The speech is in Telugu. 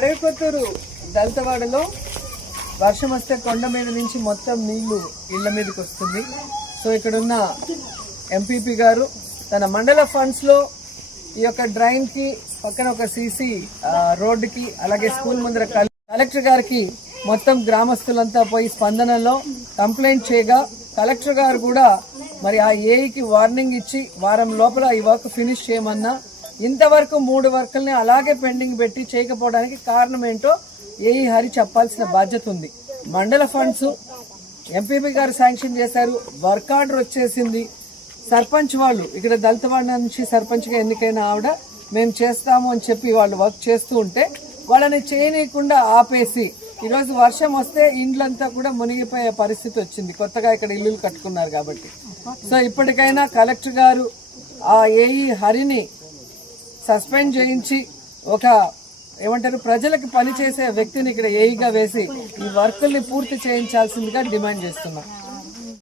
అడవికొత్తూరు దళితవాడలో వర్షం వస్తే కొండ మీద నుంచి మొత్తం నీళ్లు ఇళ్ల మీదకి వస్తుంది. సో ఇక్కడున్న ఎంపీపీ గారు తన మండల ఫండ్స్ లో ఈ యొక్క డ్రైన్ కి పక్కన ఒక సీసీ రోడ్డుకి అలాగే స్కూల్ ముందర కలెక్టర్ గారికి మొత్తం గ్రామస్తులంతా పోయి స్పందనలో కంప్లైంట్ చేయగా కలెక్టర్ గారు కూడా మరి ఆ ఏఈకి వార్నింగ్ ఇచ్చి వారం లోపల ఈ వర్క్ ఫినిష్ చేయమన్నా ఇంతవరకు 3 వర్కుల్ని అలాగే పెండింగ్ పెట్టి చేయకపోవడానికి కారణం ఏంటో ఏఈ హరి చెప్పాల్సిన బాధ్యత ఉంది. మండల ఫండ్స్ ఎంపీపీ గారు శాంక్షన్ చేశారు, వర్క్ ఆర్డర్ వచ్చేసింది. సర్పంచ్ వాళ్ళు ఇక్కడ దళితవాడ నుంచి సర్పంచ్గా ఎన్నికైన ఆవిడ మేము చేస్తాము అని చెప్పి వాళ్ళు వర్క్ చేస్తూ ఉంటే వాళ్ళని చేయనీయకుండా ఆపేసి ఈరోజు వర్షం వస్తే ఇండ్లంతా కూడా మునిగిపోయే పరిస్థితి వచ్చింది. కొత్తగా ఇక్కడ ఇల్లులు కట్టుకున్నారు కాబట్టి. సో ఇప్పటికైనా కలెక్టర్ గారు ఆ ఏఈ హరిని సస్పెండ్ చేయించి ఒక ఏమంటారు ప్రజలకు పని చేసే వ్యక్తిని ఇక్కడ ఏఈగా వేసి ఈ వర్కుల్ని పూర్తి చేయించాల్సిందిగా డిమాండ్ చేస్తున్నాం.